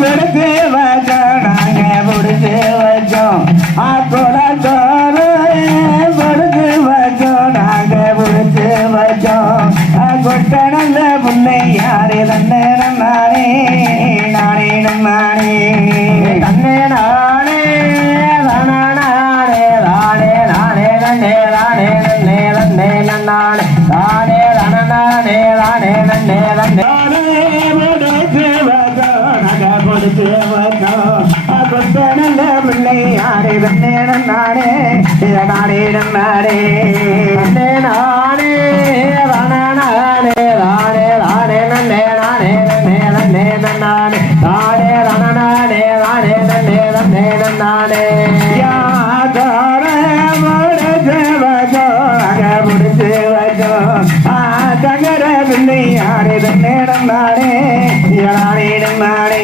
விடுத்து வச்சோம் நாங்க முடிச்சு வச்சோம் குலத்தோடு விடுத்து வச்சோம் நாங்க முடிச்சு வச்சோம் கொட்டணந்த புள்ளை யாரு தன்னே நானே நானே நானே தன்னே நானே தானே நானே நானே நன்னே நானே நன்னே நன்னே நன்னானே தானே தானே நானே நானே நன்னே நன்னே கொட்டணந்த பிள்ளை யாரு தன்னே நானே நானே நானே நன்னே நானே தானே நானே நானே நானே நன்னே நானே நன்னே நன்னே நன்னானே தானே தானே நானே நானே நன்னே நன்னே நன்னானே யாதோர முடிச்சு வச்சோம் முடிச்சு வச்சோம் தங்கர பிள்ளை யாரு தன்னே நானே நானே நானே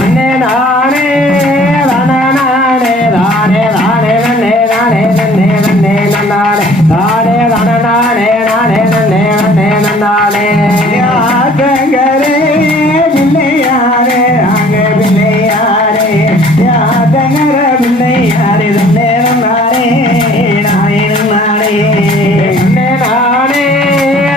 நன்னே நானே தானே நானே தானே தானே நன்னே நானே நன்னே நன்னே நன்னானே தானே தானே நானே நானே நன்னே நன்னே நன்னானே யாதங்கரே பிள்ளையாரே அங்க பிள்ளையாரே யாதங்கர பிள்ளையாரே தன்னே நானே நானே நானே நன்னே நானே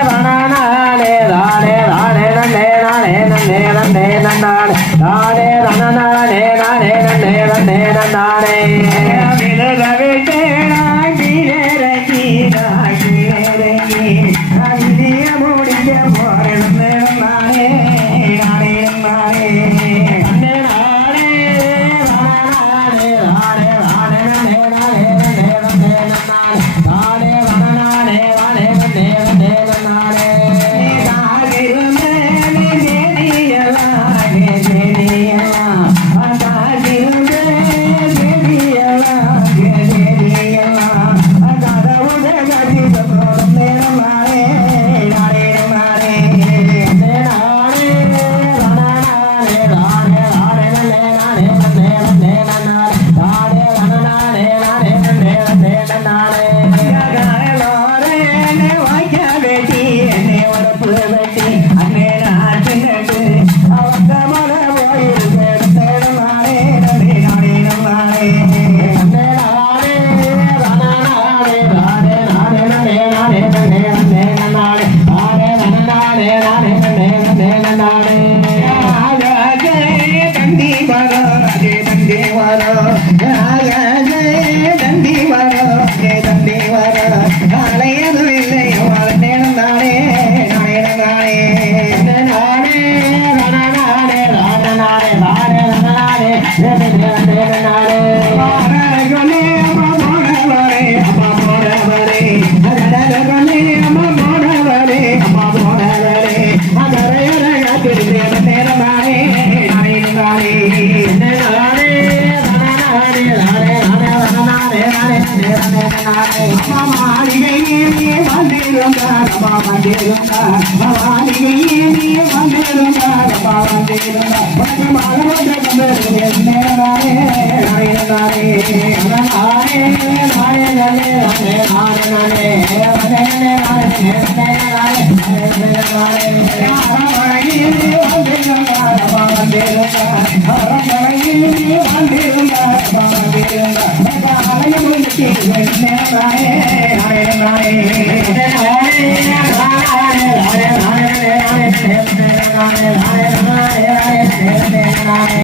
தானே நானே தானே தானே நன்னே நானே நன்னே நன்னே நன்னானே தானே தானே நானே நானே நன்னே நன்னே நன்னானே விலக விட்டே நாங்கிரங்கி நாங்கிரங்கி இந்திய முடிக்க போறேன் நானே நானே நானே நன்னே நானே தானே நானே தானே நன்னே நானே நன்னே நன்னே நன்னானே தானே தானே நானே தானே நன்னே நன்னே நன்னானே